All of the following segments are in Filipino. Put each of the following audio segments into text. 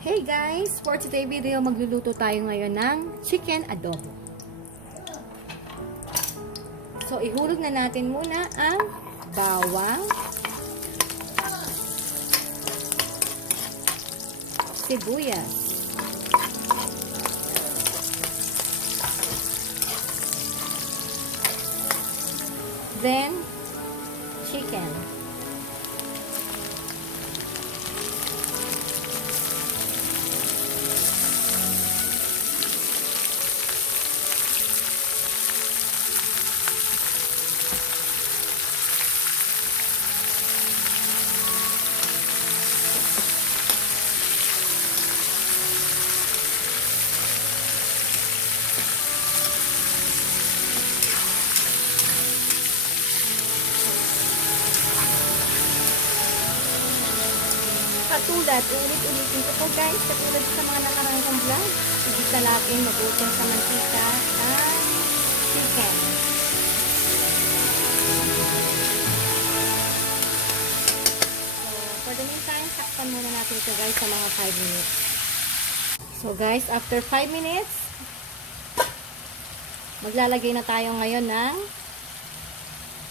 Hey guys! For today video, magluluto tayo ngayon ng chicken adobo. So, ihulog na natin muna ang bawang, sibuyas, then chicken. Katulad, ulit-ulitin ko po guys, katulad sa mga nakarang kong vlog, igisa natin mabuting sa mantika ang chicken. So, for the meantime, sakpan muna natin ito guys sa mga 5 minutes. So guys, after 5 minutes, maglalagay na tayo ngayon ng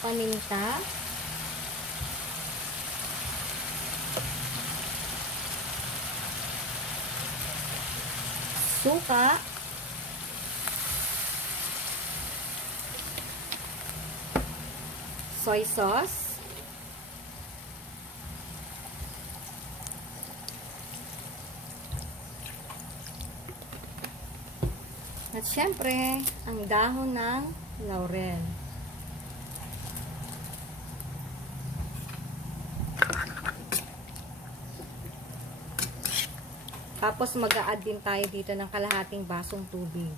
paminta, suka, soy sauce, at syempre, ang dahon ng laurel. Tapos mag-a-add din tayo dito ng kalahating basong tubig.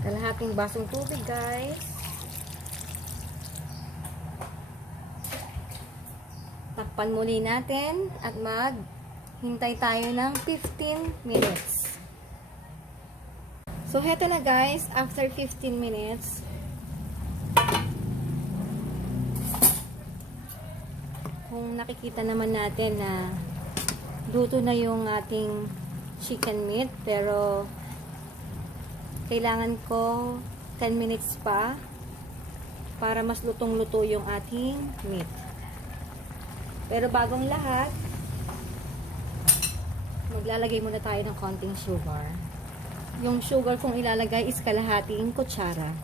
Kalahating basong tubig guys. Takpan muli natin at maghintay tayo ng 15 minutes. So, heto na guys, after 15 minutes, kung nakikita naman natin na luto na yung ating chicken meat, pero kailangan ko 10 minutes pa para mas lutong-luto yung ating meat. Pero bagong lahat, maglalagay muna tayo ng konting sugar. Yung sugar kong ilalagay is kalahating kutsara.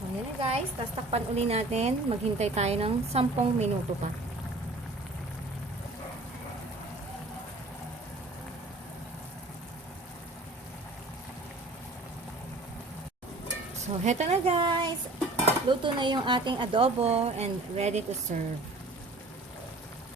So, yan na guys. Tapos takpan uli natin. Maghintay tayo ng 10 minuto pa. So, heto na guys. Luto na yung ating adobo and ready to serve.